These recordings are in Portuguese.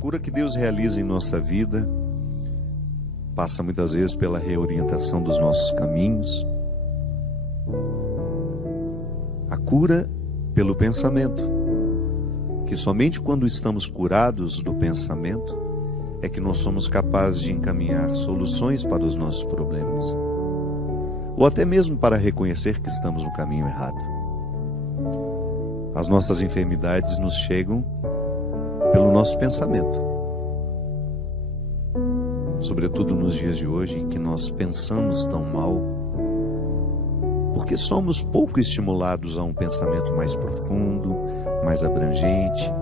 cura que Deus realiza em nossa vida passa muitas vezes pela reorientação dos nossos caminhos. A cura pelo pensamento, que somente quando estamos curados do pensamento é que nós somos capazes de encaminhar soluções para os nossos problemas, ou até mesmo para reconhecer que estamos no caminho errado. As nossas enfermidades nos chegam pelo nosso pensamento, sobretudo nos dias de hoje em que nós pensamos tão mal, porque somos pouco estimulados a um pensamento mais profundo, mais abrangente.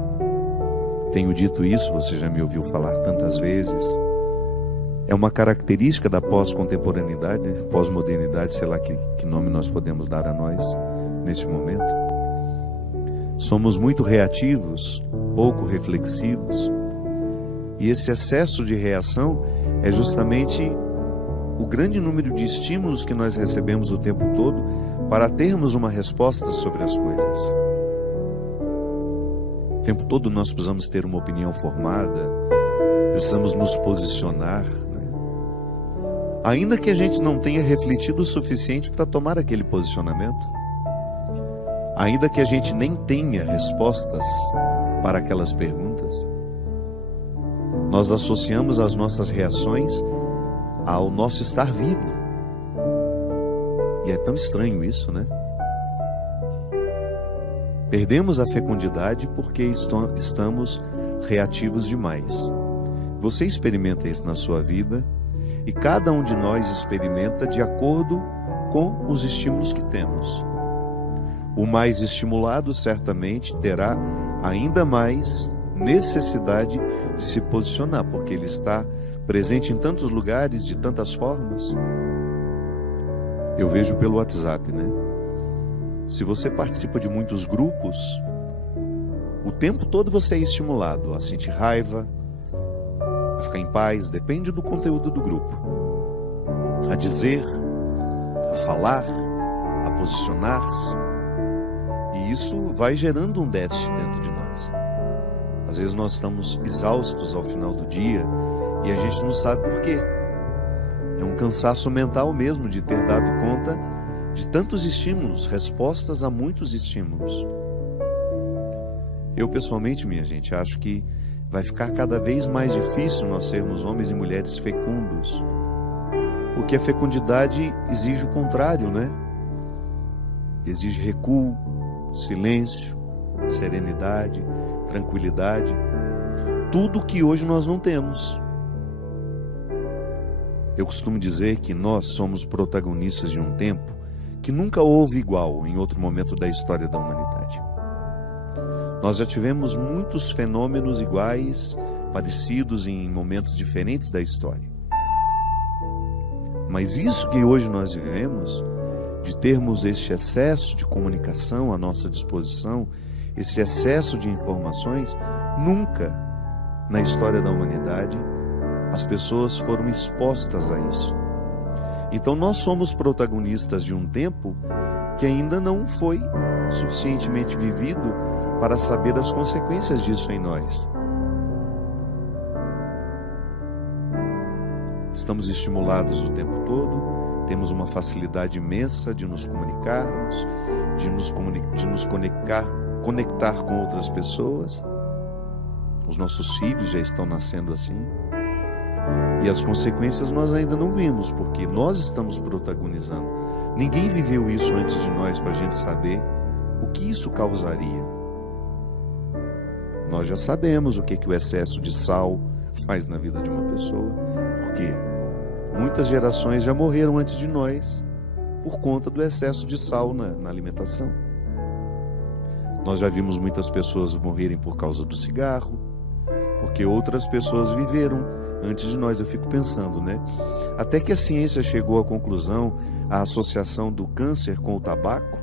Tenho dito isso, você já me ouviu falar tantas vezes. É uma característica da pós-contemporaneidade, pós-modernidade, sei lá que nome nós podemos dar a nós neste momento. Somos muito reativos, pouco reflexivos, e esse excesso de reação é justamente o grande número de estímulos que nós recebemos o tempo todo para termos uma resposta sobre as coisas. O tempo todo nós precisamos ter uma opinião formada, precisamos nos posicionar, né? Ainda que a gente não tenha refletido o suficiente para tomar aquele posicionamento, ainda que a gente nem tenha respostas para aquelas perguntas, nós associamos as nossas reações ao nosso estar vivo. E é tão estranho isso, né? Perdemos a fecundidade porque estamos reativos demais. Você experimenta isso na sua vida, e cada um de nós experimenta de acordo com os estímulos que temos. O mais estimulado certamente terá ainda mais necessidade de se posicionar, porque ele está presente em tantos lugares, de tantas formas. Eu vejo pelo WhatsApp, né? Se você participa de muitos grupos, o tempo todo você é estimulado a sentir raiva, a ficar em paz, depende do conteúdo do grupo, a dizer, a falar, a posicionar-se. E isso vai gerando um déficit dentro de nós. Às vezes nós estamos exaustos ao final do dia e a gente não sabe por quê. É um cansaço mental mesmo de ter dado conta de tantos estímulos, respostas a muitos estímulos. Eu pessoalmente, minha gente, acho que vai ficar cada vez mais difícil nós sermos homens e mulheres fecundos, porque a fecundidade exige o contrário, né? Exige recuo, silêncio, serenidade, tranquilidade, tudo que hoje nós não temos. Eu costumo dizer que nós somos protagonistas de um tempo que nunca houve igual em outro momento da história da humanidade. Nós já tivemos muitos fenômenos iguais, parecidos em momentos diferentes da história. Mas isso que hoje nós vivemos, de termos este excesso de comunicação à nossa disposição, esse excesso de informações, nunca na história da humanidade as pessoas foram expostas a isso. Então nós somos protagonistas de um tempo que ainda não foi suficientemente vivido para saber as consequências disso em nós. Estamos estimulados o tempo todo, temos uma facilidade imensa de nos comunicarmos, de nos conectar com outras pessoas. Os nossos filhos já estão nascendo assim. E as consequências nós ainda não vimos, porque nós estamos protagonizando. Ninguém viveu isso antes de nós para a gente saber o que isso causaria. Nós já sabemos o que o excesso de sal faz na vida de uma pessoa, porque muitas gerações já morreram antes de nós por conta do excesso de sal na alimentação. Nós já vimos muitas pessoas morrerem por causa do cigarro, porque outras pessoas viveram antes de nós. Eu fico pensando, né? Até que a ciência chegou à conclusão, a associação do câncer com o tabaco,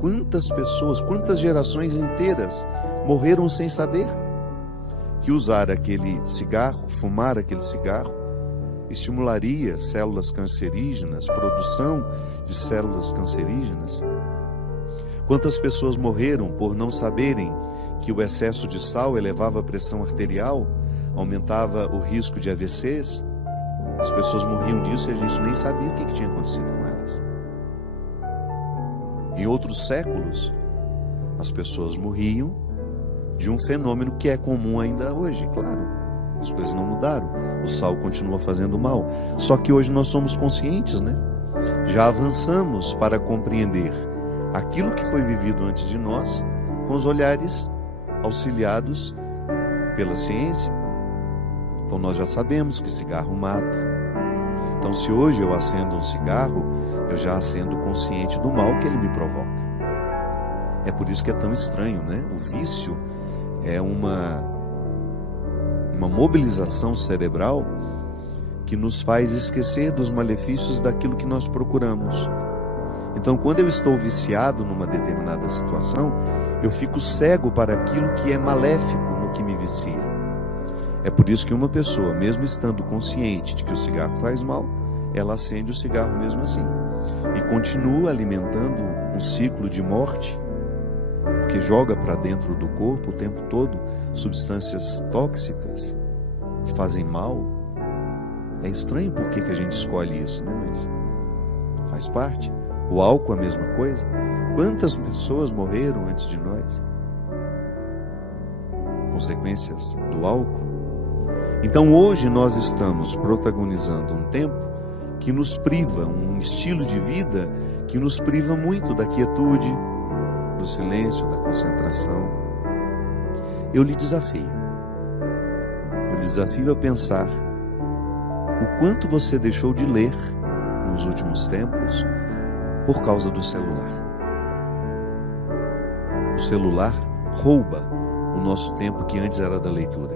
quantas pessoas, quantas gerações inteiras morreram sem saber que usar aquele cigarro, fumar aquele cigarro, estimularia células cancerígenas, produção de células cancerígenas. Quantas pessoas morreram por não saberem que o excesso de sal elevava a pressão arterial, aumentava o risco de AVCs, as pessoas morriam disso e a gente nem sabia o que tinha acontecido com elas. Em outros séculos, as pessoas morriam de um fenômeno que é comum ainda hoje, claro. As coisas não mudaram, o sal continua fazendo mal. Só que hoje nós somos conscientes, né? Já avançamos para compreender aquilo que foi vivido antes de nós, com os olhares auxiliados pela ciência. Então nós já sabemos que cigarro mata. Então se hoje eu acendo um cigarro, eu já acendo consciente do mal que ele me provoca. É por isso que é tão estranho, né? O vício é uma mobilização cerebral que nos faz esquecer dos malefícios daquilo que nós procuramos. Então, quando eu estou viciado numa determinada situação, eu fico cego para aquilo que é maléfico no que me vicia. É por isso que uma pessoa, mesmo estando consciente de que o cigarro faz mal, ela acende o cigarro mesmo assim e continua alimentando um ciclo de morte, porque joga para dentro do corpo o tempo todo substâncias tóxicas que fazem mal. É estranho por que a gente escolhe isso, né? Mas faz parte. O álcool é a mesma coisa. Quantas pessoas morreram antes de nós? Consequências do álcool. Então hoje nós estamos protagonizando um tempo que nos priva, um estilo de vida que nos priva muito da quietude, do silêncio, da concentração. Eu lhe desafio a pensar o quanto você deixou de ler nos últimos tempos por causa do celular. O celular rouba o nosso tempo que antes era da leitura.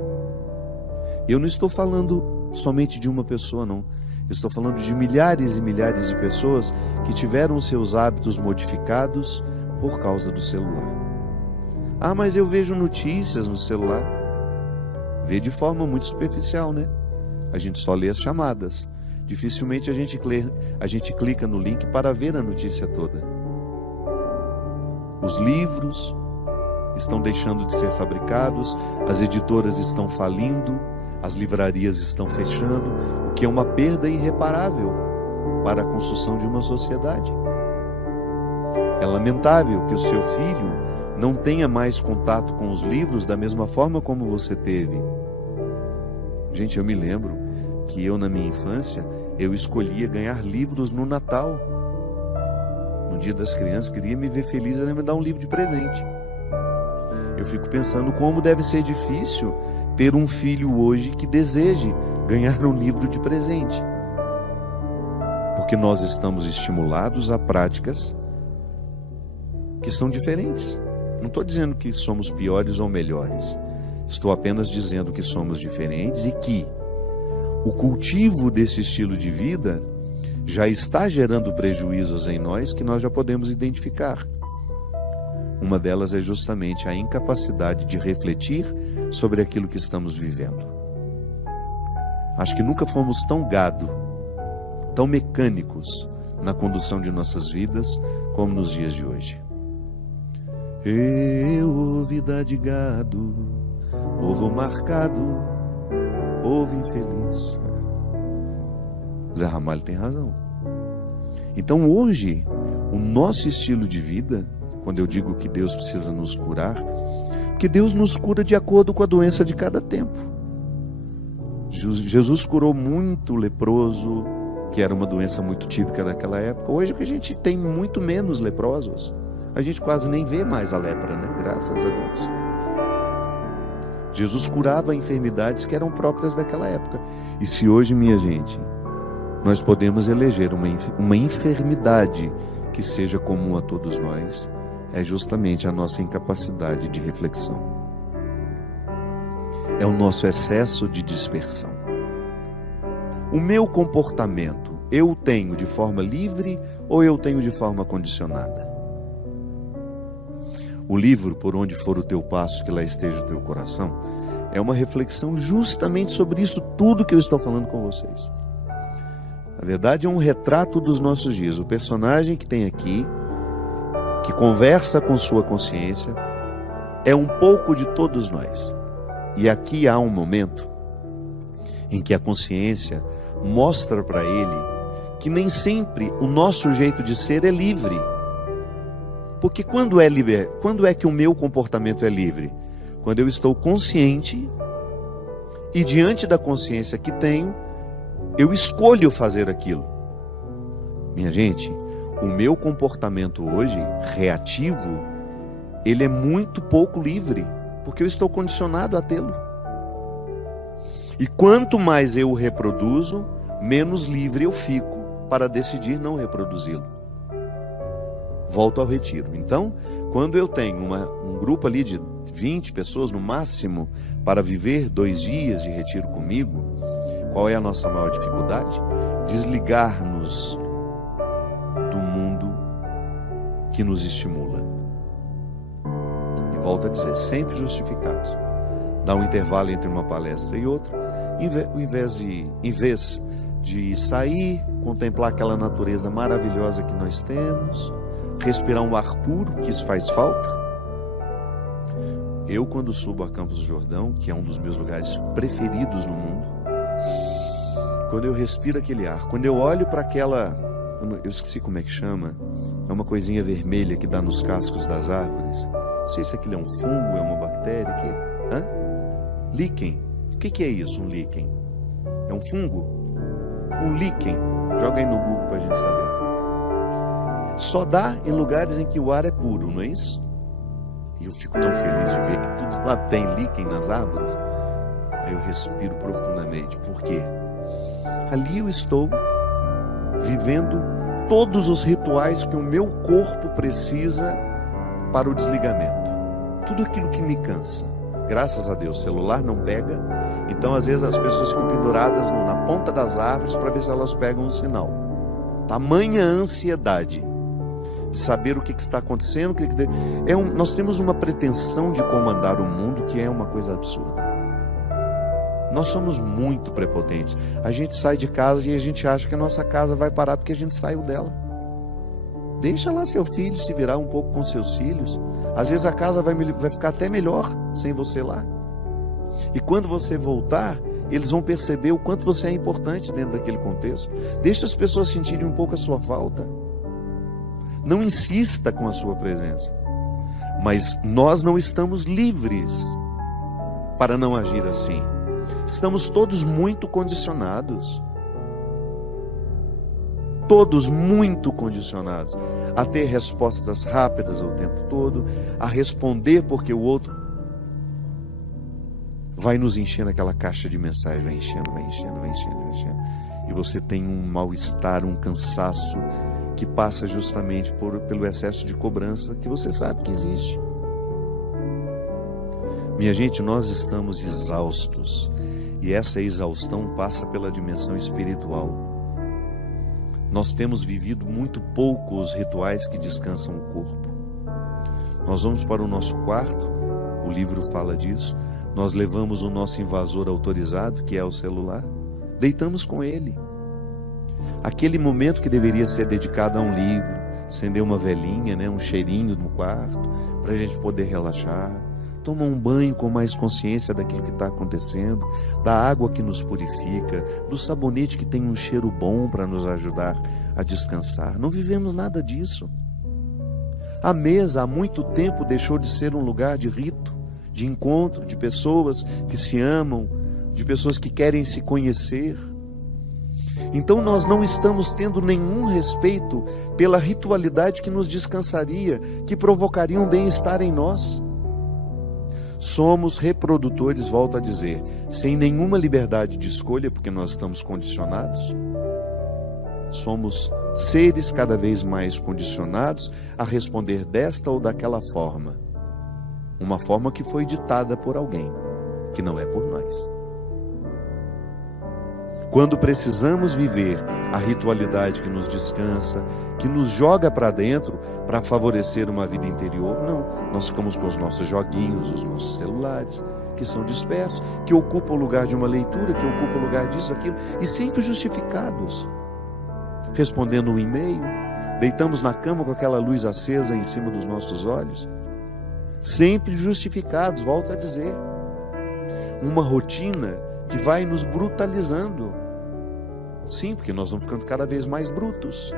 Eu não estou falando somente de uma pessoa, não. Eu estou falando de milhares e milhares de pessoas que tiveram seus hábitos modificados por causa do celular. Ah, mas eu vejo notícias no celular. Vê de forma muito superficial, né? A gente só lê as chamadas. Dificilmente a gente clica no link para ver a notícia toda. Os livros estão deixando de ser fabricados, as editoras estão falindo, as livrarias estão fechando, o que é uma perda irreparável para a construção de uma sociedade. É lamentável que o seu filho não tenha mais contato com os livros da mesma forma como você teve. Gente, eu me lembro que eu, na minha infância, eu escolhia ganhar livros no Natal. No Dia das Crianças, queria me ver feliz, era me dar um livro de presente. Eu fico pensando como deve ser difícil ter um filho hoje que deseje ganhar um livro de presente. Porque nós estamos estimulados a práticas que são diferentes. Não estou dizendo que somos piores ou melhores. Estou apenas dizendo que somos diferentes e que o cultivo desse estilo de vida já está gerando prejuízos em nós que nós já podemos identificar. Uma delas é justamente a incapacidade de refletir sobre aquilo que estamos vivendo. Acho que nunca fomos tão gado, tão mecânicos na condução de nossas vidas como nos dias de hoje. Eu, vida de gado, povo marcado, povo infeliz. Zé Ramalho tem razão. Então hoje, o nosso estilo de vida, quando eu digo que Deus precisa nos curar, porque Deus nos cura de acordo com a doença de cada tempo. Jesus curou muito leproso, que era uma doença muito típica daquela época. Hoje que a gente tem muito menos leprosos. A gente quase nem vê mais a lepra, né? Graças a Deus. Jesus curava enfermidades que eram próprias daquela época. E se hoje, minha gente, nós podemos eleger uma enfermidade que seja comum a todos nós, é justamente a nossa incapacidade de reflexão. É o nosso excesso de dispersão. O meu comportamento, eu tenho de forma livre ou eu tenho de forma condicionada? O livro, Por Onde For o Teu Passo, Que Lá Esteja o Teu Coração, é uma reflexão justamente sobre isso tudo que eu estou falando com vocês. Na verdade, é um retrato dos nossos dias. O personagem que tem aqui, que conversa com sua consciência, é um pouco de todos nós. E aqui há um momento em que a consciência mostra para ele que nem sempre o nosso jeito de ser é livre. Porque quando é que o meu comportamento é livre? Quando eu estou consciente e diante da consciência que tenho, eu escolho fazer aquilo. Minha gente, o meu comportamento hoje, reativo, ele é muito pouco livre, porque eu estou condicionado a tê-lo. E quanto mais eu o reproduzo, menos livre eu fico para decidir não reproduzi-lo. Volto ao retiro. Então, quando eu tenho um grupo ali de 20 pessoas no máximo para viver 2 dias de retiro comigo, qual é a nossa maior dificuldade? Desligar-nos do mundo que nos estimula. E volto a dizer, sempre justificados. Dá um intervalo entre uma palestra e outra, em vez de sair, contemplar aquela natureza maravilhosa que nós temos, respirar um ar puro, que isso faz falta. Eu, quando subo a Campos do Jordão, que é um dos meus lugares preferidos no mundo, quando eu respiro aquele ar, quando eu olho para aquela, eu esqueci como é que chama, é uma coisinha vermelha que dá nos cascos das árvores, não sei se aquilo é um fungo, é uma bactéria, que é? Líquen. O que é isso, um líquen? É um fungo? Um líquen. Joga aí no Google para a gente saber. Só dá em lugares em que o ar é puro, não é isso? E eu fico tão feliz de ver que tudo lá tem líquen nas árvores. Aí eu respiro profundamente. Por quê? Ali eu estou vivendo todos os rituais que o meu corpo precisa para o desligamento. Tudo aquilo que me cansa. Graças a Deus, o celular não pega. Então, às vezes, as pessoas ficam penduradas na ponta das árvores para ver se elas pegam um sinal. Tamanha ansiedade de saber o que está acontecendo. Nós temos uma pretensão de comandar o mundo que é uma coisa absurda. Nós somos muito prepotentes. A gente sai de casa e a gente acha que a nossa casa vai parar porque a gente saiu dela. Deixa lá seu filho se virar um pouco com seus filhos. Às vezes a casa vai ficar até melhor sem você lá. E quando você voltar, eles vão perceber o quanto você é importante dentro daquele contexto. Deixa as pessoas sentirem um pouco a sua falta. Não insista com a sua presença. Mas nós não estamos livres para não agir assim. Estamos todos muito condicionados. Todos muito condicionados a ter respostas rápidas o tempo todo, a responder porque o outro vai nos enchendo aquela caixa de mensagem, vai enchendo. E você tem um mal-estar, um cansaço que passa justamente pelo excesso de cobrança que você sabe que existe. Minha gente, nós estamos exaustos e essa exaustão passa pela dimensão espiritual. Nós temos vivido muito pouco os rituais que descansam o corpo. Nós vamos para o nosso quarto, o livro fala disso, nós levamos o nosso invasor autorizado, que é o celular, deitamos com ele. Aquele momento que deveria ser dedicado a um livro, acender uma velinha, um cheirinho no quarto, para a gente poder relaxar, tomar um banho com mais consciência daquilo que está acontecendo, da água que nos purifica, do sabonete que tem um cheiro bom para nos ajudar a descansar. Não vivemos nada disso. A mesa há muito tempo deixou de ser um lugar de rito, de encontro, de pessoas que se amam, de pessoas que querem se conhecer. Então nós não estamos tendo nenhum respeito pela ritualidade que nos descansaria, que provocaria um bem-estar em nós. Somos reprodutores, volto a dizer, sem nenhuma liberdade de escolha, porque nós estamos condicionados. Somos seres cada vez mais condicionados a responder desta ou daquela forma. Uma forma que foi ditada por alguém, que não é por nós. Quando precisamos viver a ritualidade que nos descansa, que nos joga para dentro para favorecer uma vida interior, não. Nós ficamos com os nossos joguinhos, os nossos celulares, que são dispersos, que ocupam o lugar de uma leitura, que ocupam o lugar disso, aquilo, e sempre justificados. Respondendo um e-mail, deitamos na cama com aquela luz acesa em cima dos nossos olhos, sempre justificados, volto a dizer. Uma rotina que vai nos brutalizando. Sim, porque nós vamos ficando cada vez mais brutos.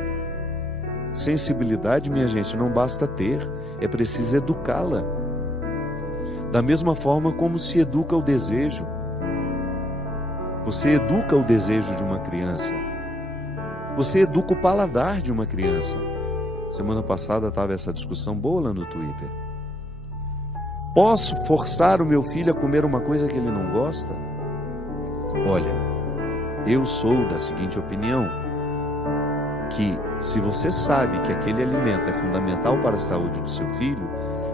Sensibilidade, minha gente, não basta ter, é preciso educá-la. Da mesma forma como se educa o desejo. Você educa o desejo de uma criança. Você educa o paladar de uma criança. Semana passada estava essa discussão boa lá no Twitter. Posso forçar o meu filho a comer uma coisa que ele não gosta? Olha, eu sou da seguinte opinião, que se você sabe que aquele alimento é fundamental para a saúde do seu filho,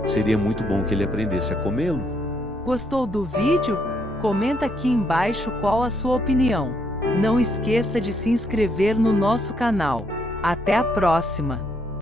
seria muito bom que ele aprendesse a comê-lo. Gostou do vídeo? Comenta aqui embaixo qual a sua opinião. Não esqueça de se inscrever no nosso canal. Até a próxima!